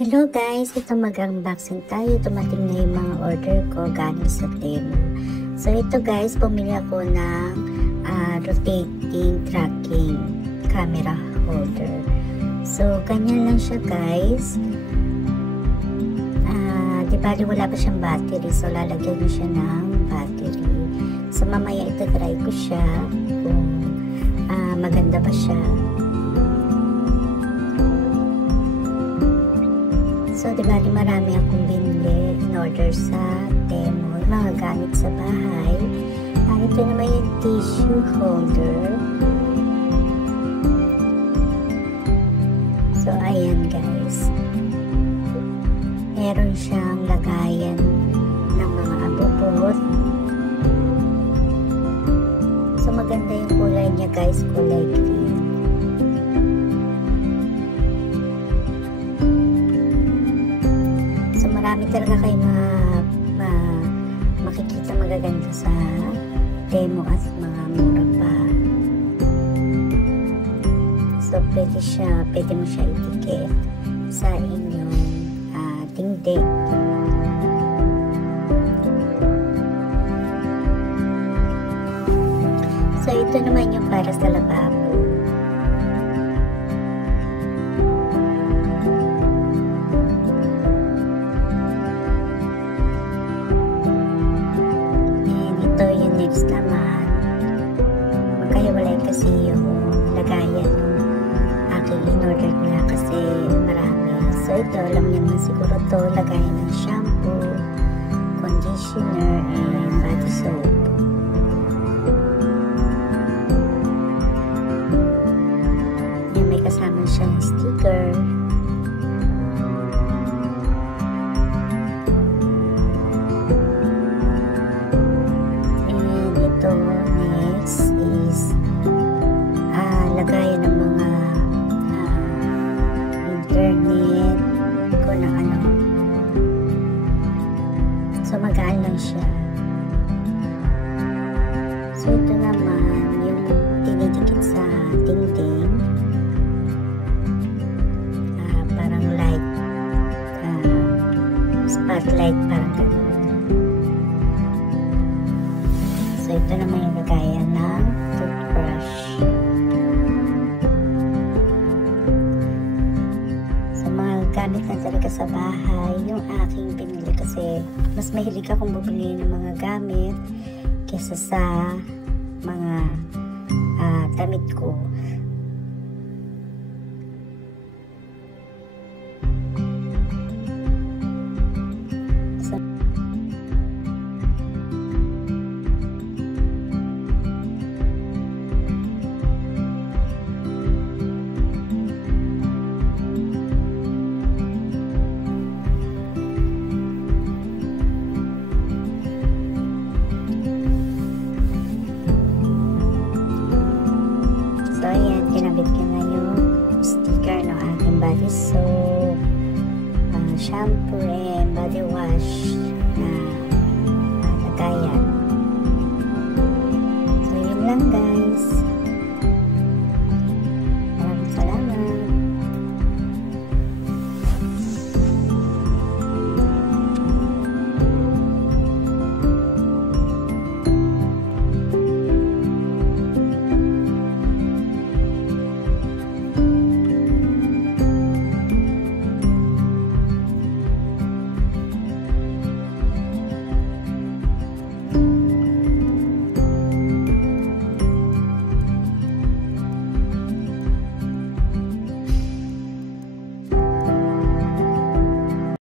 Hello guys, ito mag-unboxing tayo. Dumating na yung mga order ko galing sa Temu. So ito guys, bumili ako ng rotating tracking camera holder. So ganyan lang siya guys. Di bali wala pa siyang battery, so lalagyan ko siya ng battery. So mamaya ito try ko siya kung maganda ba siya. So, di ba, marami akong binili in order sa Temu, mga gamit sa bahay. Ito naman yung tissue holder. So, ayan guys. Meron siyang lagayan ng mga abubot. So, maganda yung kulay niya guys, kulay green. Marami talaga kayo makikita magaganda sa Temu at mga mura pa. So, pwede mo siya itikit sa inyong dingding. So, ito naman yung para sa lababo. Next naman, magkahiwalay kasi yung lagayan ng aking in-order nga kasi marami. So ito, alam niyo naman siguro to, lagayan ng shampoo, conditioner, and body soap. Yan, may kasama siyang sticker. Next is lagayan ng mga internet kung ano. So magaan lang siya. So ito naman yung tinidikit sa dingding, parang light, spotlight, parang gano'n. So, ito naman yung lagayan ng toothbrush. So, mga gamit na talaga sa bahay, yung aking pinili kasi mas mahilig akong bumili ng mga gamit kesa sa mga damit ko. So, ayan, kinabit ko na yung sticker ng aking body soap, shampoo, and body wash na lagayan. So, yun lang guys.